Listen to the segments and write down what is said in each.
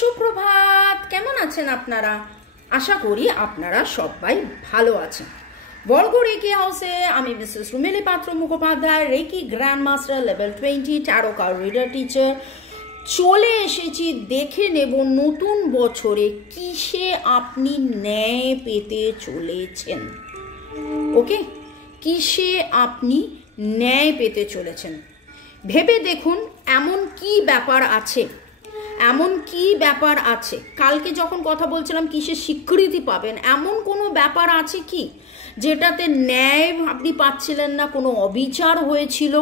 সুপ্রভাত। কেমন আছেন আপনারা? আশা করি আপনারা সবাই ভালো আছেন। বর্গ রেকি হাউসে আমি Mrs Rumeli Patra Mukhopadhyay, reiki grand master level 20 tarot card reader teacher. চলে এসেছি দেখে নেব নতুন বছরে কিসে আপনি ন্যায় পেতে চলেছেন। ওকে, কিসে আপনি ন্যায় পেতে চলেছেন ভেবে দেখুন। এমন কি ব্যাপার আছে, এমন কি ব্যাপার আছে? কালকে যখন কথা বলছিলাম কিসে স্বীকৃতি পাবেন, এমন কোনো ব্যাপার আছে কি যেটাতে ন্যায় আপনি পাচ্ছিলেন না? কোনো অবিচার হয়েছিল,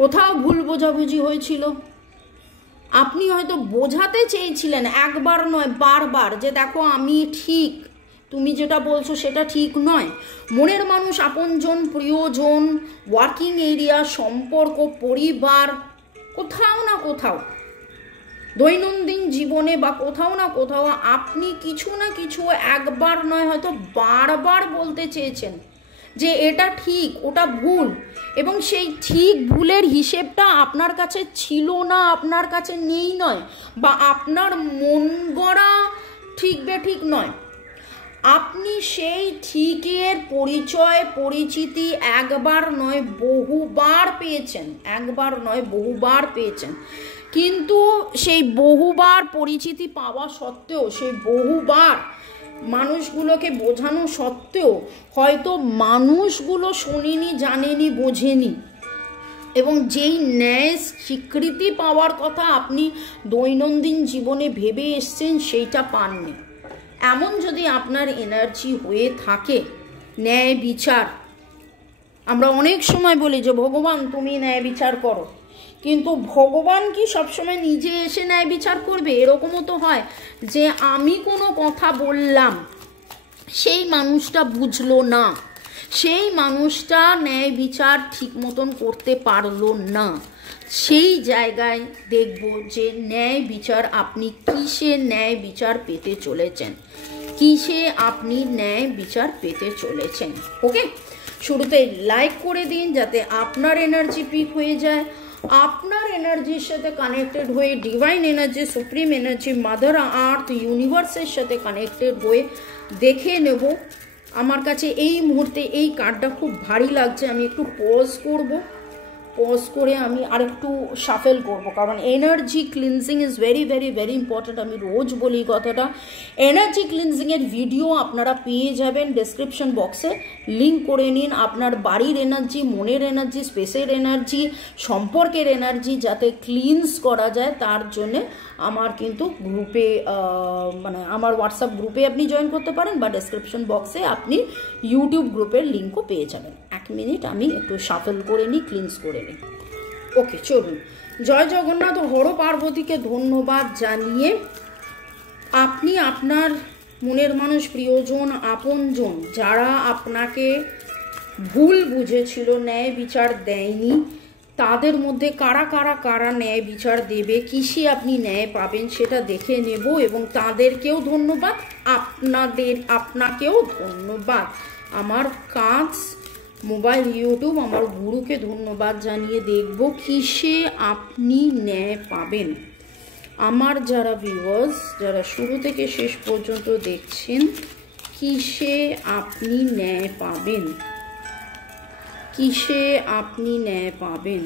কোথাও ভুল বোঝাবুঝি হয়েছিল, আপনি হয়তো বোঝাতে চেয়েছিলেন একবার নয় বারবার যে দেখো আমি ঠিক, তুমি যেটা বলছো সেটা ঠিক নয়। মনের মানুষ, আপনজন, প্রিয়জন, ওয়ার্কিং এরিয়া, সম্পর্ক, পরিবার, কোথাও না কোথাও দৈনন্দিন জীবনে বা কোথাও না কোথাও আপনি কিছু না কিছু একবার নয় হয়তো বারবার বলতে চেয়েছেন যে এটা ঠিক ওটা ভুল, এবং সেই ঠিক ভুলের হিসেবটা আপনার কাছে ছিল না, আপনার কাছে নেই নয়, বা আপনার মন গড়া ঠিক বেঠিক নয়। আপনি সেই ঠিকের পরিচয় পরিচিতি একবার নয় বহুবার পেয়েছেন, একবার নয় বহুবার পেয়েছেন। কিন্তু সেই বহুবার পরিচিতি পাওয়া সত্ত্বেও, সেই বহুবার মানুষগুলোকে বোঝানো সত্ত্বেও হয়তো মানুষগুলো শোনেনি, জানেনি, বোঝেনি, এবং যেই ন্যায় স্বীকৃতি পাওয়ার কথা আপনি দৈনন্দিন জীবনে ভেবে এসছেন সেইটা পাননি। এমন যদি আপনার এনার্জি হয়ে থাকে, ন্যায় বিচার, আমরা অনেক সময় বলি যে ভগবান তুমি ন্যায় বিচার করো, কিন্তু ভগবান কি সবসময় নিজে এসে ন্যায় বিচার করবে? এরকমও তো হয় যে আমি কোনো কথা বললাম, সেই মানুষটা বুঝলো না, সেই মানুষটা ন্যায় বিচার ঠিক মতন করতে পারলো না। সেই জায়গায় দেখব যে ন্যায় বিচার আপনি কিসে ন্যায় বিচার পেতে চলেছেন, কিসে আপনি ন্যায় বিচার পেতে চলেছেন। ওকে, শুরুতে লাইক করে দিন যাতে আপনার এনার্জি পিক হয়ে যায়। আপনার এনার্জির সাথে কানেক্টেড হয়ে divine energy, supreme energy, mother earth, ইউনিভার্সের সাথে কানেক্টেড হয়ে দেখে নেব। আমার কাছে এই মুহূর্তে এই কার্ডটা খুব ভারী লাগছে, আমি একটু পজ করব, পজ করে আমি আরেকটু শাফেল করব, কারণ energy cleansing is very very very important. আমি রোজ বলি কথাটা। এনার্জি ক্লিনজিংয়ের ভিডিও আপনারা পেয়ে যাবেন ডেসক্রিপশন বক্সে, লিঙ্ক করে নিন। আপনার বাড়ির এনার্জি, মনের এনার্জি, স্পেসের এনার্জি, সম্পর্কের এনার্জি যাতে ক্লিনস করা যায় তার জন্যে আমার কিন্তু গ্রুপে, মানে আমার হোয়াটসঅ্যাপ গ্রুপে আপনি জয়েন করতে পারেন, বা ডেসক্রিপশন বক্সে আপনি ইউটিউব গ্রুপের লিঙ্কও পেয়ে যাবেন। এক মিনিট আমি একটু শাফেল করে নিই, ক্লিনস করে নিই। ওকে, চলুন। জয় জগন্নাথ। হর পার্বতীকে ধন্যবাদ জানিয়ে আপনি আপনার মনের মানুষ, প্রিয়জন, আপনজন যারা আপনাকে ভুল বুঝেছিল, ন্যায় বিচার দেয়নি, তাদের মধ্যে কারা কারা কারা ন্যায় বিচার দেবে, কিসে আপনি ন্যায় পাবেন সেটা দেখে নেব, এবং তাদেরকেও ধন্যবাদ, আপনাকেও ধন্যবাদ। আমার কাজ মোবাইল, ইউটিউব, আমার গুরুকে ধন্যবাদ জানিয়ে দেখব কিসে আপনি ন্যায় পাবেন। আমার যারা ভিউয়ার্স, যারা শুরু থেকে শেষ পর্যন্ত দেখছেন, কিসে আপনি ন্যায় পাবেন, কিসে আপনি ন্যায় পাবেন,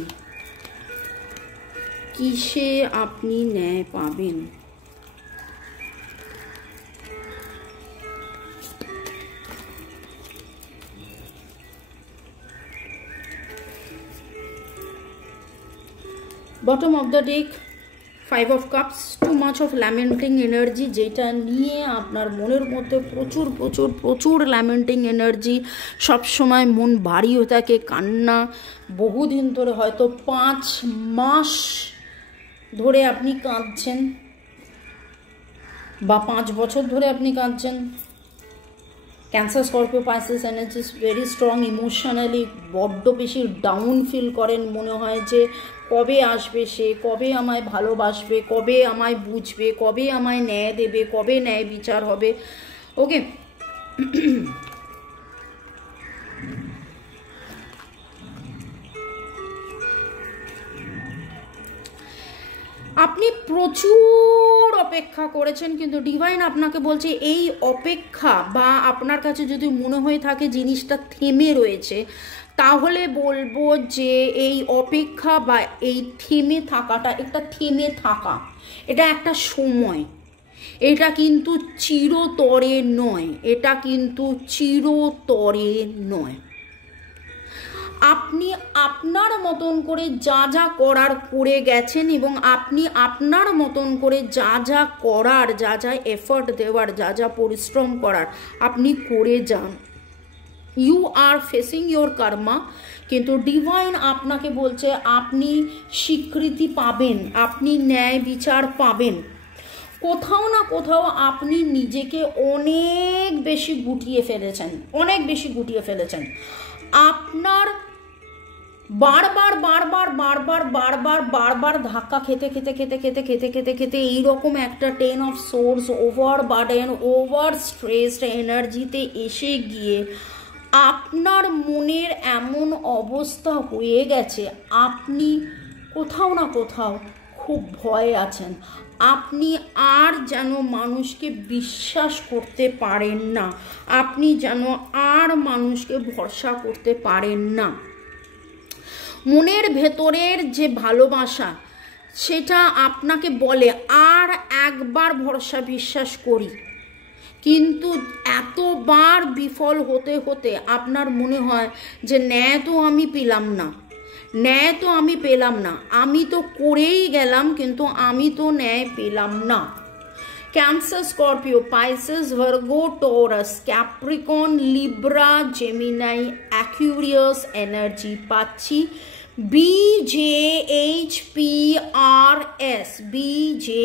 কিসে আপনি ন্যায় পাবেন। Bottom of the deck 5 of Cups, too much of lamenting energy, যেটা নিয়ে আপনার মনের মধ্যে প্রচুর প্রচুর প্রচুর ল্যামেন্টিং এনার্জি, সবসময় মন ভারী হয়ে থাকে, কান্না, বহুদিন ধরে হয়তো 5 মাস ধরে আপনি কাঁদছেন, বা 5 বছর ধরে আপনি কাঁদছেন। Cancer, Scorpio, Pisces energy very strong, emotionally বড্ড বেশি ডাউন ফিল করেন, মনে হয় যে কবে আসবে সে, কবে আমায় ভালোবাসবে, কবে আমায় বুঝবে, কবে আমায় ন্যায় দেবে, কবে ন্যায় বিচার হবে। ওকে, আপনি প্রচুর অপেক্ষা করেছেন, কিন্তু ডিভাইন আপনাকে বলছে এই অপেক্ষা, বা আপনার কাছে যদি মনে হয়ে থাকে জিনিসটা থেমে রয়েছে, তাহলে বলবো যে এই অপেক্ষা বা এই থেমে থাকাটা, একটা থেমে থাকা, এটা একটা সময়, এটা কিন্তু চিরতরে নয়, এটা কিন্তু চিরতরে নয়। আপনি আপনার মতন করে যা যা করার করে গেছেন, এবং আপনি আপনার মতন করে যা যা করার, যা যা এফর্ট দেওয়ার, যা যা পরিশ্রম করার আপনি করে যান। ইউ আর ফেসিং ইয়োর কর্মা, কিন্তু ডিভাইন আপনাকে বলছে আপনি স্বীকৃতি পাবেন, আপনি ন্যায় বিচার পাবেন। কোথাও না কোথাও আপনি নিজেকে অনেক বেশি গুটিয়ে ফেলেছেন, অনেক বেশি গুটিয়ে ফেলেছেন। আপনার বারবার বারবার বারবার বারবার বারবার ধাক্কা খেতে খেতে খেতে খেতে খেতে খেতে খেতে এইরকম একটা 10 of source over burden, over stressed এনার্জিতে এসে গিয়ে আপনার মনের এমন অবস্থা হয়ে গেছে, আপনি কোথাও না কোথাও খুব ভয়ে আছেন। আপনি আর যেন মানুষকে বিশ্বাস করতে পারেন না, আপনি যেন আর মানুষকে ভরসা করতে পারেন না। মনের ভেতরের যে ভালোবাসা, সেটা আপনাকে বলে আর একবার ভরসা বিশ্বাস করি, কিন্তু এতবার বিফল হতে হতে আপনার মনে হয় যে ন্যায় তো আমি পেলাম না, ন্যায় তো আমি পেলাম না, আমি তো করেই গেলাম কিন্তু আমি তো ন্যায় পেলাম না। Cancer, Scorpio, Pisces, Virgo, Taurus, Capricorn, Libra, Gemini, Aquarius energy পাচ্ছি। BJHPRS, BJHPRS,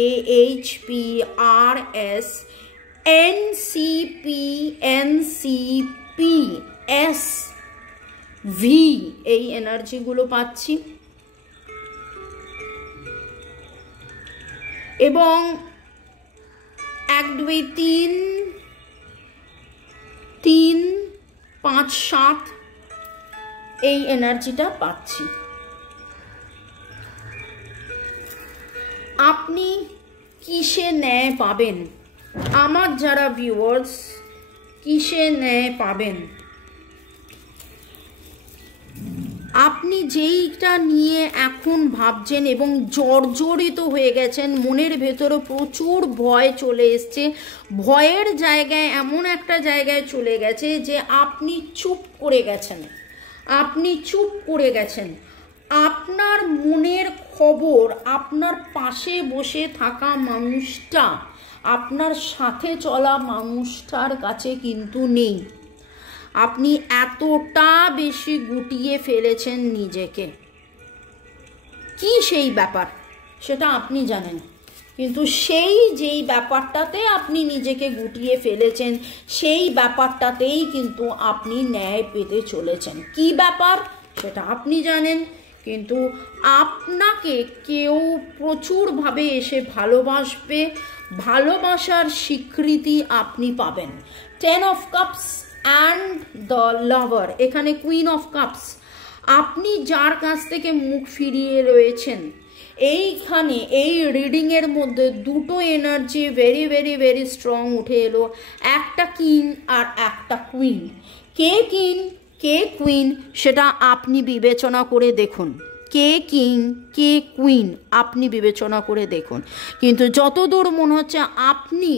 NCPNCPSV, এই এনার্জিগুলো পাচ্ছি। এবং 1 2 3 3 5 7 এই এনার্জিটা পাচ্ছি। আপনি কিসে ন্যায় পাবেন? আমার যারা ভিউয়ার্স, কিসে ন্যায় পাবেন? আপনি যেইটা নিয়ে এখন ভাবছেন এবং জর্জরিত হয়ে গেছেন, মনের ভেতরে প্রচুর ভয় চলে এসছে, ভয়ের জায়গায় এমন একটা জায়গায় চলে গেছে যে আপনি চুপ করে গেছেন, আপনি চুপ করে গেছেন। আপনার মনের খবর আপনার পাশে বসে থাকা মানুষটা, আপনার সাথে চলা মানুষটার কাছে কিন্তু নেই। আপনি এতটা বেশি গুটিয়ে ফেলেছেন নিজেকে। কি সেই ব্যাপার সেটা আপনি জানেন, কিন্তু সেই যেই ব্যাপারটাতে আপনি নিজেকে গুটিয়ে ফেলেছেন, সেই ব্যাপারটাতেই কিন্তু আপনি ন্যায় পেতে চলেছেন। কি ব্যাপার সেটা আপনি জানেন, কিন্তু আপনাকে কেউ প্রচুরভাবে এসে ভালোবাসবে, ভালোবাসার স্বীকৃতি আপনি পাবেন। 10 অফ কাপস অ্যান্ড দ্য লাভার, এখানে কুইন অফ কাপস। আপনি যার কাছ থেকে মুখ ফিরিয়ে রয়েছেন, এইখানে এই রিডিংয়ের মধ্যে দুটো energy very very very strong উঠে এলো, একটা কিং আর একটা কুইন। কে কিং কে কুইন সেটা আপনি বিবেচনা করে দেখুন, কে কিং কে কুইন আপনি বিবেচনা করে দেখুন। কিন্তু যতদূর মনে হচ্ছে আপনি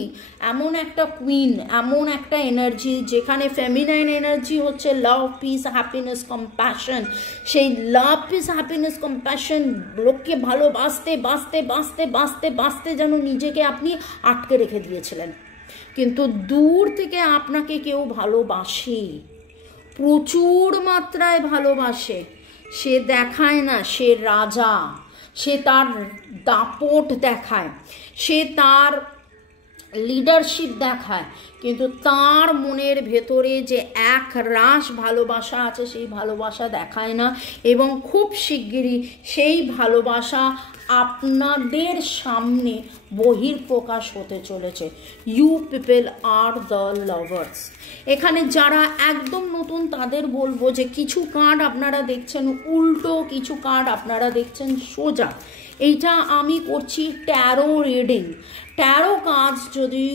এমন একটা কুইন, এমন একটা এনার্জি যেখানে ফেমিনাইন এনার্জি হচ্ছে লাভ, পিস, হ্যাপিনেস, কম্প্যাশন। সেই লাভ, পিস, হ্যাপিনেস, কম্প্যাশন, লোককে ভালোবাসতে বাঁচতে বাঁচতে বাঁচতে বাঁচতে যেন নিজেকে আপনি আটকে রেখে দিয়েছিলেন। কিন্তু দূর থেকে আপনাকে কেউ ভালোবাসে, প্রচুর মাত্রায় ভালোবাসে। সে দেখায় না সে রাজা, সে তার দাপট দেখায়, সে তার লিডারশিপ দেখায়, কিন্তু তার মনের ভেতরে যে এক রাশ ভালোবাসা আছে সেই ভালোবাসা দেখায় না। এবং খুব শিগগিরই সেই ভালোবাসা আপনাদের সামনে বহির্প্রকাশ হতে চলেছে। You people are the lovers. এখানে যারা একদম নতুন তাদের বলবো যে কিছু কার্ড আপনারা দেখছেন উল্টো, কিছু কার্ড আপনারা দেখছেন সোজা। এইটা আমি করছি ট্যারো রিডিং। ট্যারো কাজ যদি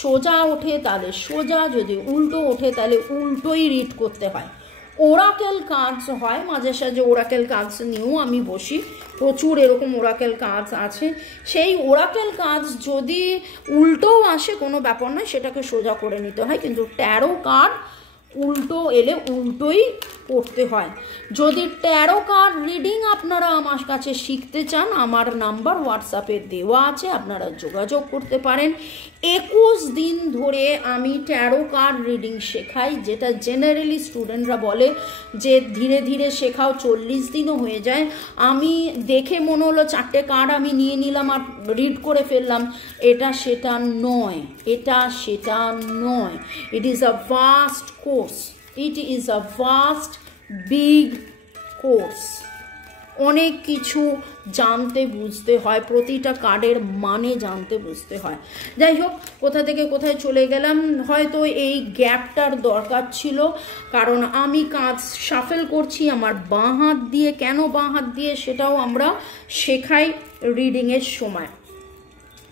সোজা ওঠে তাহলে সোজা, যদি উল্টো ওঠে তাহলে উল্টোই রিড করতে হয়। ওরাকেল কাজ হয় মাঝে সাঝে, ওরাকেল কাজ নিয়েও আমি বসি, প্রচুর এরকম ওরাকেল কাজ আছে। সেই ওরাকেল কাজ যদি উল্টোও আসে কোনো ব্যাপার নয়, সেটাকে সোজা করে নিতে হয়, কিন্তু ট্যারো কার্ড উল্টো এলে উল্টোই করতে হয়। যদি ট্যারো কার্ড রিডিং আপনারা আমার কাছে শিখতে চান, আমার নাম্বার হোয়াটসঅ্যাপে দেওয়া আছে, আপনারা যোগাযোগ করতে পারেন। 21 দিন ধরে আমি ট্যারো কার্ড রিডিং শেখাই, যেটা জেনারেলি স্টুডেন্টরা বলে যে ধীরে ধীরে শেখাও, 40 দিনও হয়ে যায়। আমি দেখে মনে হলো 4টে কার্ড আমি নিয়ে নিলাম আর রিড করে ফেললাম, এটা সেটা নয়, এটা সেটা নয়। It is a vast course, it is a vast big course. অনেক কিছু জানতে বুঝতে হয়, প্রতিটা কার্ডের মানে জানতে বুঝতে হয়। যাই হোক, কোথা থেকে কোথায় চলে গেলাম, হয়তো এই গ্যাপটার দরকার ছিল, কারণ আমি কাজ শাফেল করছি আমার বাঁ হাত দিয়ে। কেন বাঁ হাত দিয়ে সেটাও আমরা শেখাই রিডিংয়ের সময়,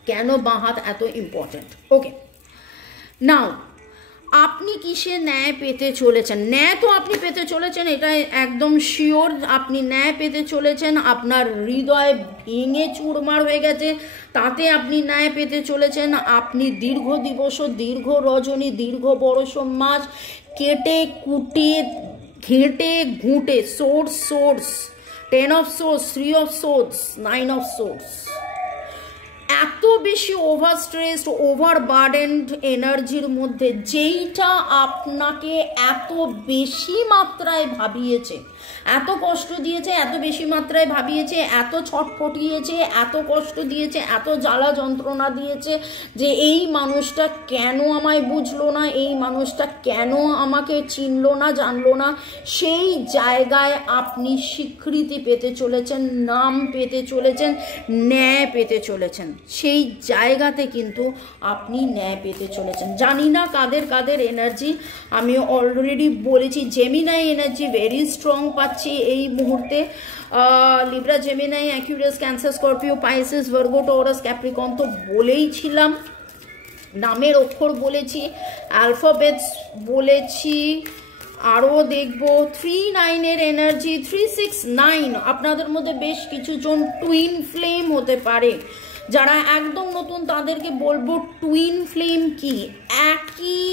কেন বাঁ হাত এত ইম্পর্টেন্ট। ওকে, নাও আপনি কিসে ন্যায় পেতে চলেছেন? ন্যায় তো আপনি পেতে চলেছেন, এটা একদম শিওর। আপনি ন্যায় পেতে চলেছেন, আপনার হৃদয় ভেঙে চুরমার হয়ে গেছে, তাতে আপনি ন্যায় পেতে চলেছেন। আপনি দীর্ঘ দিবস, দীর্ঘ রজনী, দীর্ঘ বরষ মাস কেটে কুটে ঘেঁটে ঘুঁটে, source 10 of source, 3 of swords, 9 of swords, এত বেশি ওভার স্ট্রেসড, ওভার বার্ডেন্ড এনার্জির মধ্যে, যেইটা আপনাকে এত বেশি মাত্রায় ভাবিয়েছে, এত কষ্ট দিয়েছে, এত বেশি মাত্রায় ভাবিয়েছে, এত ছটফটিয়েছে, এত কষ্ট দিয়েছে, এত জ্বালা যন্ত্রণা দিয়েছে যে এই মানুষটা কেন আমায় বুঝলো না, এই মানুষটা কেন আমাকে চিনলো না, জানলো না। সেই জায়গায় আপনি স্বীকৃতি পেতে চলেছেন, নাম পেতে চলেছেন, ন্যায় পেতে চলেছেন। সেই জায়গাতে কিন্তু আপনি ন্যায় পেতে চলেছেন। জানি না কাদের কাদের এনার্জি, আমি অলরেডি বলেছি জেমিনাই এনার্জি ভেরি স্ট্রং পাচ্ছি এই মুহূর্তে। Libra, Gemini, Aquarius, Cancer, Scorpio, Pisces, Virgo, Taurus, Capricorn তো বলেই ছিলাম, নামের অক্ষর বলেছি, অ্যালফাবেটস বলেছি, আরও দেখব 3-9-এর এনার্জি, 3-6-9। আপনাদের মধ্যে বেশ কিছুজন টুইন ফ্লেম হতে পারে, যারা একদম নতুন তাদেরকে বলবো টুইন ফ্লেম কি, একই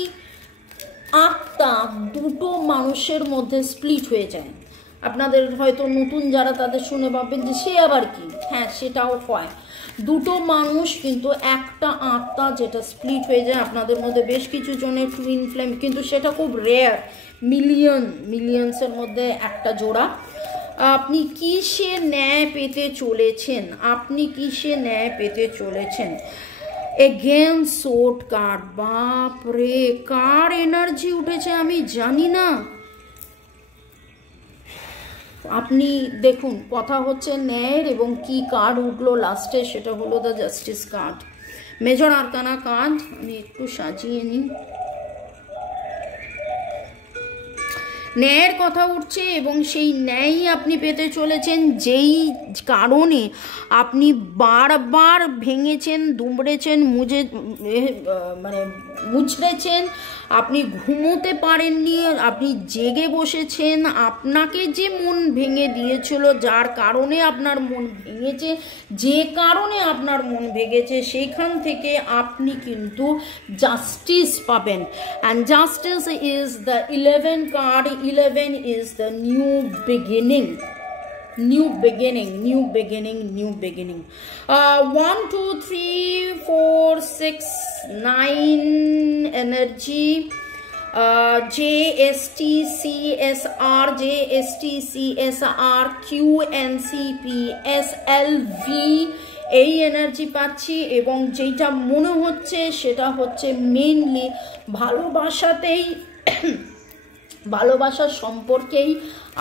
আত্মা দুটো মানুষের মধ্যে স্প্লিট হয়ে যায়। আপনাদের হয়তো নতুন যারা তাদের শুনে ভাববেন যে সে আবার কি, হ্যাঁ সেটাও হয়, দুটো মানুষ কিন্তু একটা আত্মা যেটা স্প্লিট হয়ে যায়। আপনাদের মধ্যে বেশ কিছু জনের টুইন ফ্লেম, কিন্তু সেটা খুব রেয়ার, মিলিয়ন্সের মধ্যে একটা জোড়া। আপনি কিসে ন্যায় পেতে চলেছেন, আপনি কিসে ন্যায় পেতে চলেছেন? এগেন সোর্ড কার্ড, বাপ রে কার এনার্জি উঠেছে আমি জানি না। আপনি দেখুন, কথা হচ্ছে ন্যায়ের, এবং কি কার্ড উঠলো লাস্টে সেটা হলো the justice card, major arcana card. আমি একটু সাজিয়ে নিই। ন্যায়ের কথা উঠছে, এবং সেই ন্যায় আপনি পেতে চলেছেন, যেই কারণে আপনি বারবার ভেঙেছেন, দুমড়েছেন, মুচড়েছেন, আপনি ঘুমোতে পারেননি, আপনি জেগে বসেছেন। আপনাকে যে মন ভেঙে দিয়েছিল, যার কারণে আপনার মন ভেঙেছে, যে কারণে আপনার মন ভেঙেছে, সেখান থেকে আপনি কিন্তু জাস্টিস পাবেন। And justice is the 11 card. 11 is the new beginning. 1, 2, 3, 4, 6, 9 energy. JSTCSR, QNCPSLV এই এনার্জি পাচ্ছি, এবং যেটা মনে হচ্ছে সেটা হচ্ছে মেইনলি ভালোবাসার সম্পর্কেই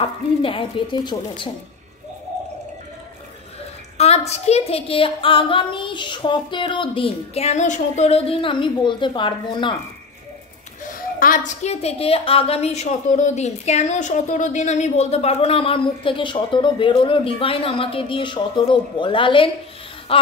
আপনি ন্যায় পেতে চলেছেন। আজকে থেকে আগামী 17 দিন, কেন 17 দিন আমি বলতে পারবো না, আজকে থেকে আগামী 17 দিন, কেন 17 দিন আমি বলতে পারবো না, আমার মুখ থেকে 17 বেরোলো, ডিভাইন আমাকে দিয়ে 17 বলালেন।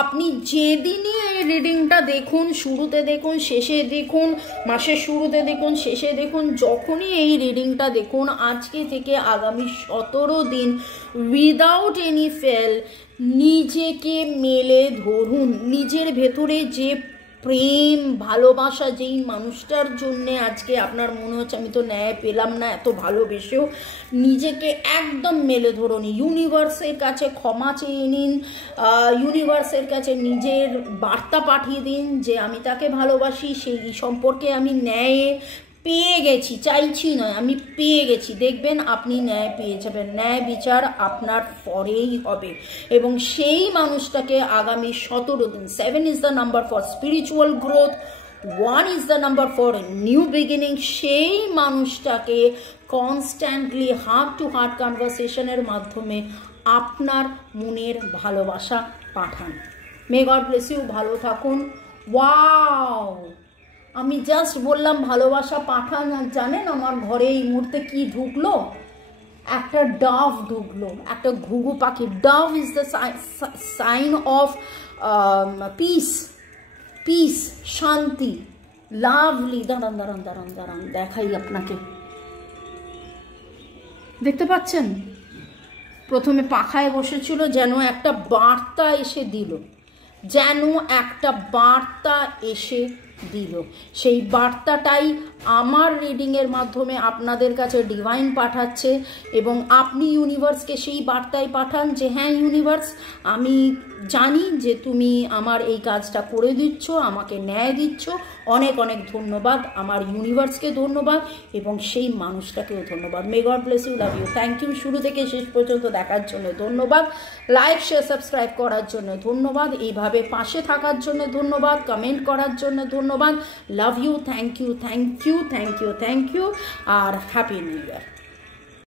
আপনি যেদিনই এই রিডিংটা দেখুন, শুরুতে দেখুন, শেষে দেখুন, মাসের শুরুতে দেখুন, শেষে দেখুন, যখনই এই রিডিংটা দেখুন, আজকে থেকে আগামী 17 দিন উইদাউট এনি ফেল নিজেকে মেলে ধরুন। নিজের ভেতরে যে প্রেম ভালোবাসা, যেই মানুষটার জন্যে আজকে আপনার মনে হচ্ছে আমি তো ন্যায় পেলাম না, এত ভালোবেসেও নিজেকে একদম মেলে ধরুন। ইউনিভার্সের কাছে ক্ষমা চেয়ে নিন, ইউনিভার্সের কাছে নিজের বার্তা পাঠিয়ে দিন যে আমি তাকে ভালোবাসি, সেই সম্পর্কে আমি ন্যায় পেয়ে গেছি, চাইছি নয়, আমি পেয়ে গেছি। দেখবেন আপনি ন্যায় পেয়ে যাবেন, ন্যায় বিচার আপনার পরেই হবে। এবং সেই মানুষটাকে আগামী 17 দিন, 7 is the number for spiritual growth, 1 is the number for new beginning, সেই মানুষটাকে কনস্ট্যান্টলি হার্ট টু হার্ট কনভারসেশনের মাধ্যমে আপনার মনের ভালোবাসা পাঠান। মে গড ব্লেস ইউ, ভালো থাকুন। ওয়াও, আমি জাস্ট বললাম ভালোবাসা পাঠান, আর জানেন আমার ঘরে এই মুহূর্তে কি ঢুকলো? একটা ডাভ ঢুকলো, একটা ঘুঘু পাখি। Dove is the sign of peace, peace, শান্তি, লাভলি। দাঁড়ান দাঁড়ান দাঁড়ান দাঁড়ান দেখাই আপনাকে, দেখতে পাচ্ছেন? প্রথমে পাখায় বসেছিল, যেন একটা বার্তা এসে দিল, যেন একটা বার্তা এসে দিল। সেই বার্তাটাই আমার রিডিংয়ের মাধ্যমে আপনাদের কাছে ডিভাইন পাঠাচ্ছে, এবং আপনি ইউনিভার্সকে সেই বার্তায় পাঠান যে হ্যাঁ ইউনিভার্স, আমি জানি যে তুমি আমার এই কাজটা করে দিচ্ছ, আমাকে ন্যায় দিচ্ছ, অনেক অনেক ধন্যবাদ। আমার ইউনিভার্সকে ধন্যবাদ এবং সেই মানুষটাকেও ধন্যবাদ। May God bless you, love you, thank you. শুরু থেকে শেষ পর্যন্ত দেখার জন্য ধন্যবাদ, লাইক শেয়ার সাবস্ক্রাইব করার জন্য ধন্যবাদ, এইভাবে পাশে থাকার জন্য ধন্যবাদ, কমেন্ট করার জন্য ধন্যবাদ। Love you, thank you, thank you, thank you, thank you, আর হ্যাপি নিউ ইয়ার।